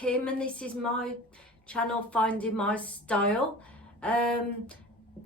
Kim and this is my channel Finding My Style.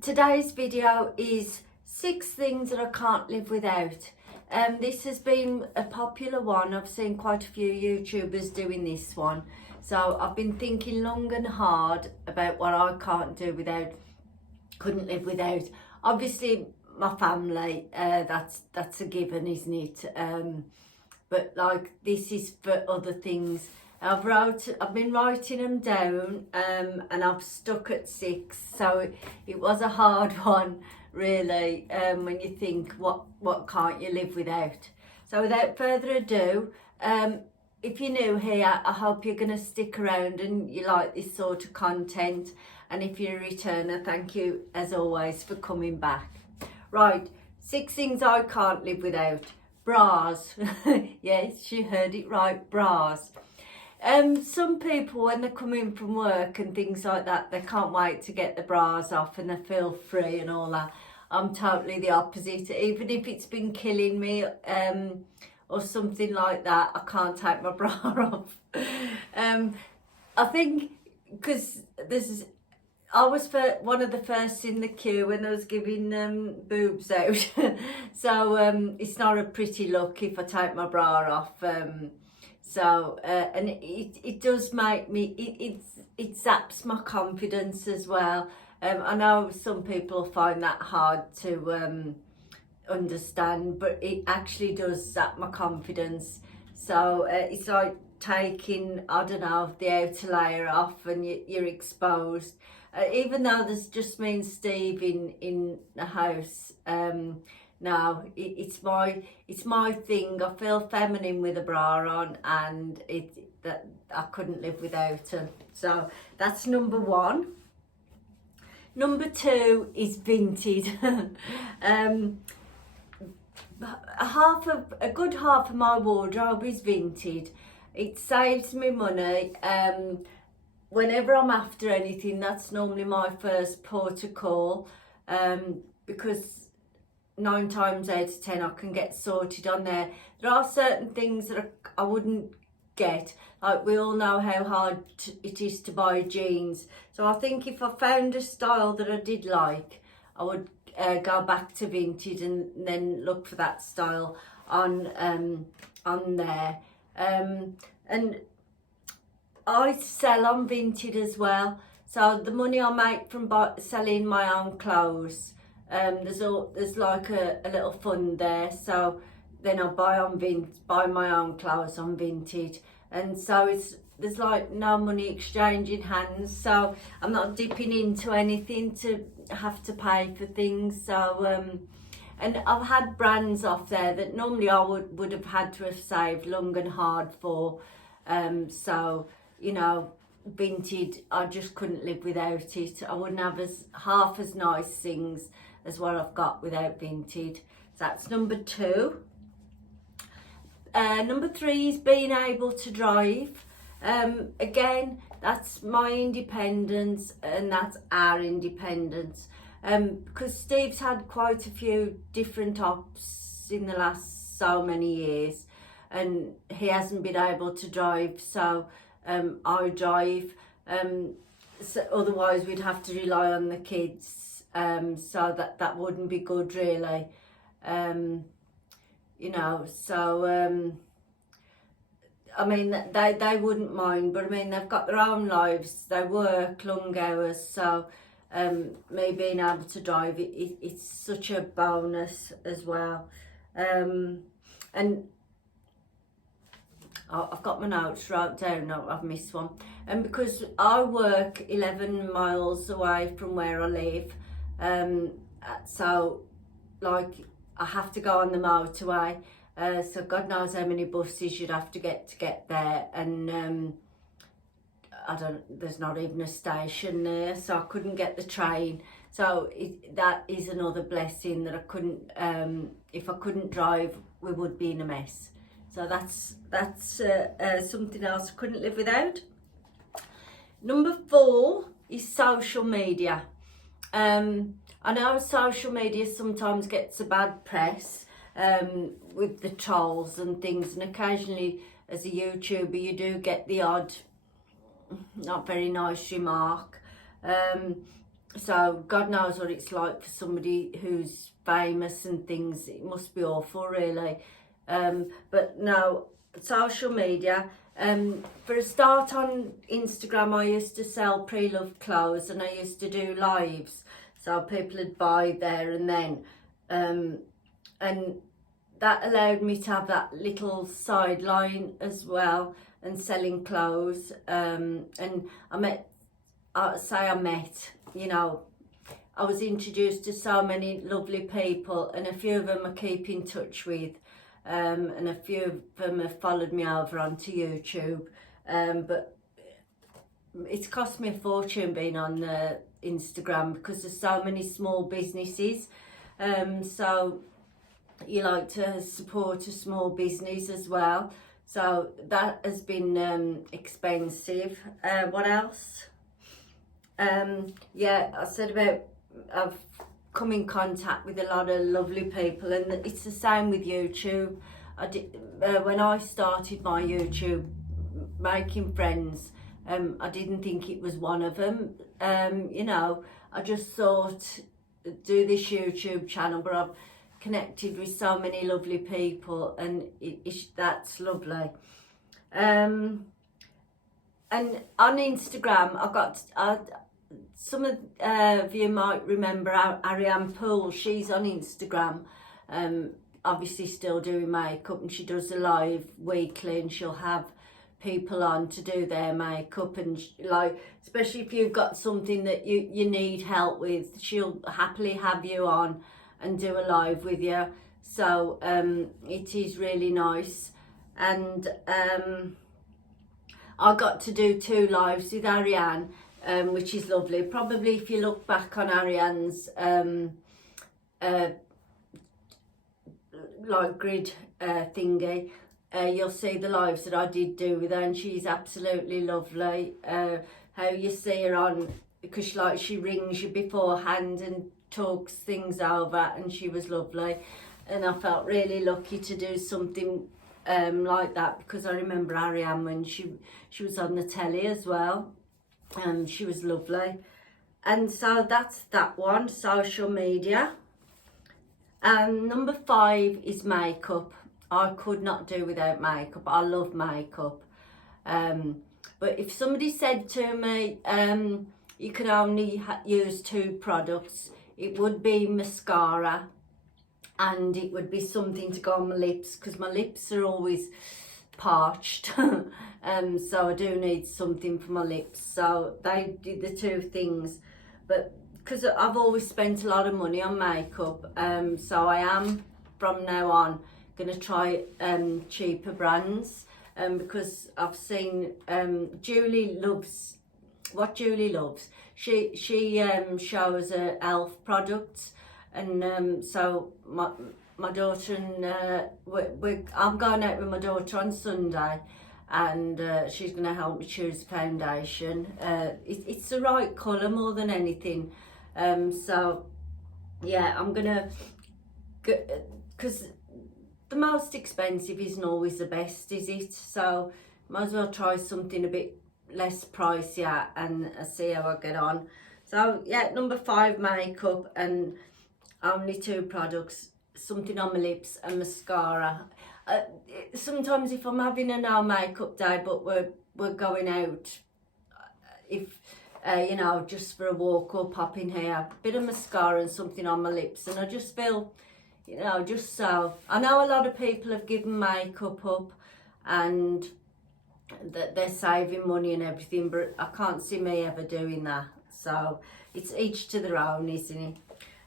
Today's video is 6 things that I can't live without. This has been a popular one. I've seen quite a few YouTubers doing this one. So I've been thinking long and hard about what I couldn't live without. Obviously my family, that's a given, isn't it? But like this is for other things. I've been writing them down, and I've stuck at 6. So it was a hard one, really. When you think what can't you live without. So without further ado, if you're new here, I hope you're gonna stick around and you like this sort of content. And if you're a returner, thank you as always for coming back. Right, 6 things I can't live without. Bras. Yes, you heard it right, bras. Some people, when they come in from work and things like that, they can't wait to get the bras off and they feel free and all that. I'm totally the opposite. Even if it's been killing me or something like that, I can't take my bra off. I think because I was one of the first in the queue when I was giving boobs out. So it's not a pretty look if I take my bra off. And it does make me, it zaps my confidence as well. I know some people find that hard to understand, but it actually does zap my confidence. So it's like taking, I don't know, the outer layer off and you're exposed. Even though there's just me and Steve in the house, no, it's my thing. I feel feminine with a bra on, and that I couldn't live without it. So that's number 1. Number 2 is Vinted. A good half of my wardrobe is Vinted. It saves me money. Whenever I'm after anything, that's normally my first port of call, because 9 times out of 10 I can get sorted on there. There are certain things that I wouldn't get. Like, we all know how hard it is to buy jeans. So I think if I found a style that I did like, I would go back to Vinted and then look for that style on there. And I sell on Vinted as well, so the money I make from selling my own clothes, there's like a little fund there. So then I buy my own clothes on Vinted, and so there's like no money exchanging hands. So I'm not dipping into anything to have to pay for things. So and I've had brands off there that normally I would have had to have saved long and hard for. So, you know, Vinted, I just couldn't live without it. I wouldn't have half as nice things as what I've got without Vinted. So that's number 2. Number 3 is being able to drive. Again, that's my independence, and that's our independence. Because Steve's had quite a few different ops in the last so many years, and he hasn't been able to drive, so I drive. So otherwise we'd have to rely on the kids, so that wouldn't be good, really. You know, so I mean, they wouldn't mind, but I mean, they've got their own lives, they work long hours, so me being able to drive, it's such a bonus as well. And I've got my notes right down. No, I've missed one. And because I work 11 miles away from where I live, so like I have to go on the motorway. So God knows how many buses you'd have to get there, and there's not even a station there, so I couldn't get the train. So that is another blessing that I couldn't. If I couldn't drive, we would be in a mess. So that's something else I couldn't live without. Number 4 is social media. I know social media sometimes gets a bad press with the trolls and things, and occasionally as a YouTuber you do get the odd not very nice remark. So God knows what it's like for somebody who's famous and things. It must be awful, really. But no, social media. For a start, on Instagram, I used to sell pre-loved clothes, and I used to do lives, so people would buy there and then, and that allowed me to have that little sideline as well, and selling clothes. And I met, you know, I was introduced to so many lovely people, and a few of them I keep in touch with, and a few of them have followed me over onto YouTube. But it's cost me a fortune being on Instagram, because there's so many small businesses. So you like to support a small business as well. So that has been expensive. What else? Yeah, I said about I've come in contact with a lot of lovely people, and it's the same with YouTube. I did when I started my YouTube, making friends. I didn't think it was one of them. You know, I just thought, do this YouTube channel, but I've connected with so many lovely people, and that's lovely. And on Instagram, some of you might remember Ariane Poole. She's on Instagram, obviously still doing makeup, and she does a live weekly, and she'll have people on to do their makeup, and like, especially if you've got something that you need help with, she'll happily have you on and do a live with you. So it is really nice. And I got to do 2 lives with Ariane, which is lovely. Probably if you look back on Ariane's like grid thingy, you'll see the lives that I did do with her, and she's absolutely lovely. How you see her on, because she rings you beforehand and talks things over, and she was lovely. And I felt really lucky to do something like that, because I remember Ariane when she was on the telly as well. She was lovely. And so that's that one, social media. And number 5 is makeup. I could not do without makeup. I love makeup. But if somebody said to me, you can only use 2 products, it would be mascara, and it would be something to go on my lips, because my lips are always parched. So I do need something for my lips. So they did the 2 things. But because I've always spent a lot of money on makeup, so I am from now on going to try cheaper brands, because I've seen Julie loves what Julie loves. She shows her elf products, and so my daughter and I'm going out with my daughter on Sunday, and she's going to help me choose foundation. It's the right colour more than anything. So yeah, I'm gonna, because the most expensive isn't always the best, is it? So might as well try something a bit less pricey and see how I get on. So yeah, number 5, makeup, and only 2 products, something on my lips and mascara. Sometimes if I'm having a no makeup day, but we're going out, if you know, just for a walk or popping hair, a bit of mascara and something on my lips, and I just feel, you know, just so. I know a lot of people have given makeup up and that they're saving money and everything, but I can't see me ever doing that. So it's each to their own, isn't it?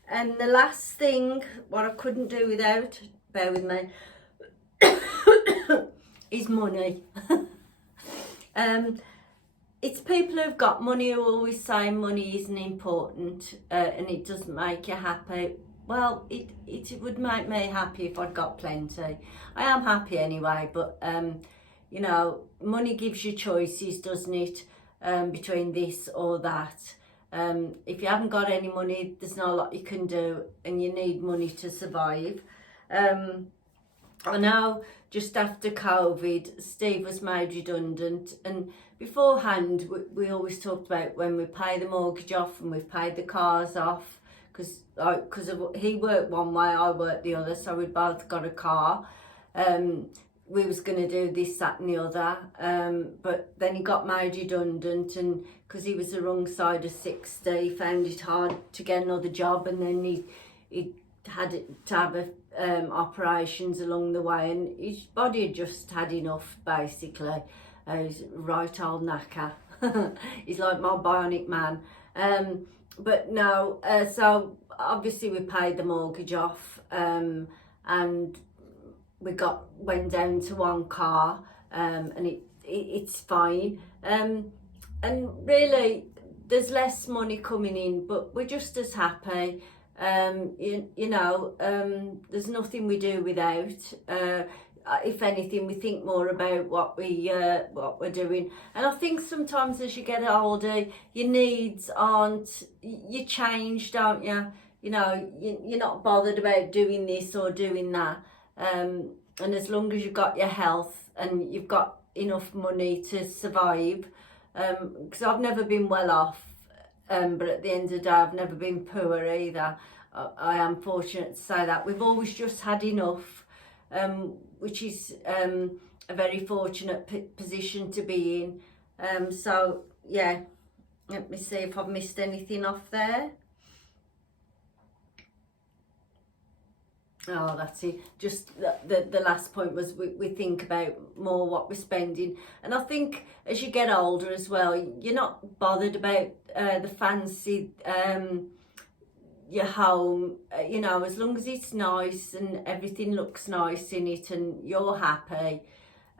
And the last thing, what I couldn't do without, bear with me, is money. It's people who've got money who always say money isn't important, and it doesn't make you happy. Well, it would make me happy if I'd got plenty. I am happy anyway, but you know, money gives you choices, doesn't it? Between this or that. If you haven't got any money, there's not a lot you can do, and you need money to survive. I know just after COVID, Steve was made redundant, and beforehand, we always talked about when we pay the mortgage off and we've paid the cars off, because he worked one way, I worked the other, so we both got a car. We was going to do this, that and the other, but then he got made redundant, and because he was the wrong side of 60, he found it hard to get another job, and then he had to have operations along the way, and his body had just had enough, basically. He's a right old knacker. He's like my bionic man. But no, so obviously we paid the mortgage off, and we went down to one car, and it's fine. And really, there's less money coming in, but we're just as happy. You know, there's nothing we do without. If anything, we think more about what we're doing. And I think sometimes as you get older, your needs you change, don't you? You know, you're not bothered about doing this or doing that. And as long as you've got your health and you've got enough money to survive, because I've never been well off, but at the end of the day, I've never been poor either. I am fortunate to say that. We've always just had enough, which is a very fortunate position to be in. So yeah, let me see if I've missed anything off there. Oh, that's it. Just the last point was we think about more what we're spending. And I think as you get older as well, you're not bothered about the fancy your home, you know, as long as it's nice and everything looks nice in it and you're happy.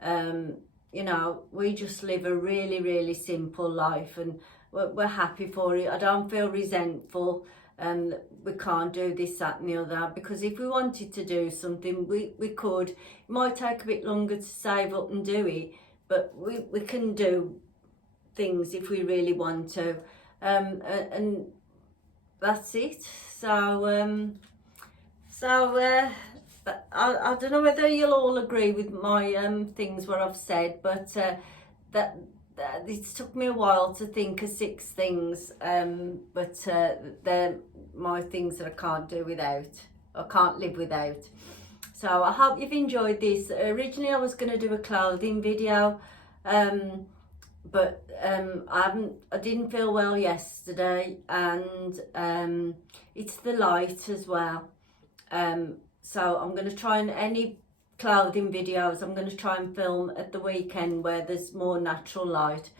You know, we just live a really, really simple life, and we're happy for it. I don't feel resentful we can't do this, that and the other, because if we wanted to do something, we could. It might take a bit longer to save up and do it, but we can do things if we really want to. And that's it. So I don't know whether you'll all agree with my things what I've said, but that it took me a while to think of 6 things, but they're my things that I can't do without, I can't live without. So I hope you've enjoyed this. Originally I was going to do a clothing video, but I didn't feel well yesterday, and it's the light as well. So I'm going to try, and any clothing videos I'm going to try and film at the weekend where there's more natural light,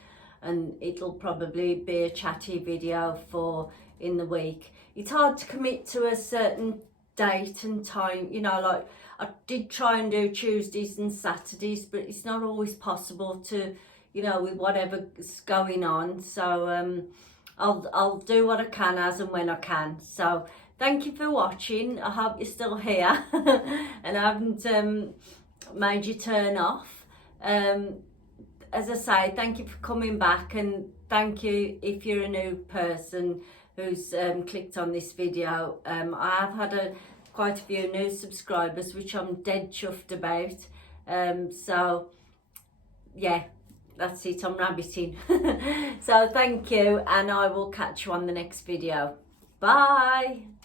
and it'll probably be a chatty video for in the week. It's hard to commit to a certain date and time, you know, like I did try and do Tuesdays and Saturdays, but it's not always possible to, you know, with whatever's going on. So I'll do what I can as and when I can. So thank you for watching. I hope you're still here and I haven't made you turn off. As I say, thank you for coming back, and thank you if you're a new person who's clicked on this video. I have had quite a few new subscribers, which I'm dead chuffed about. So yeah, that's it, I'm rabbiting. So thank you, and I will catch you on the next video. Bye.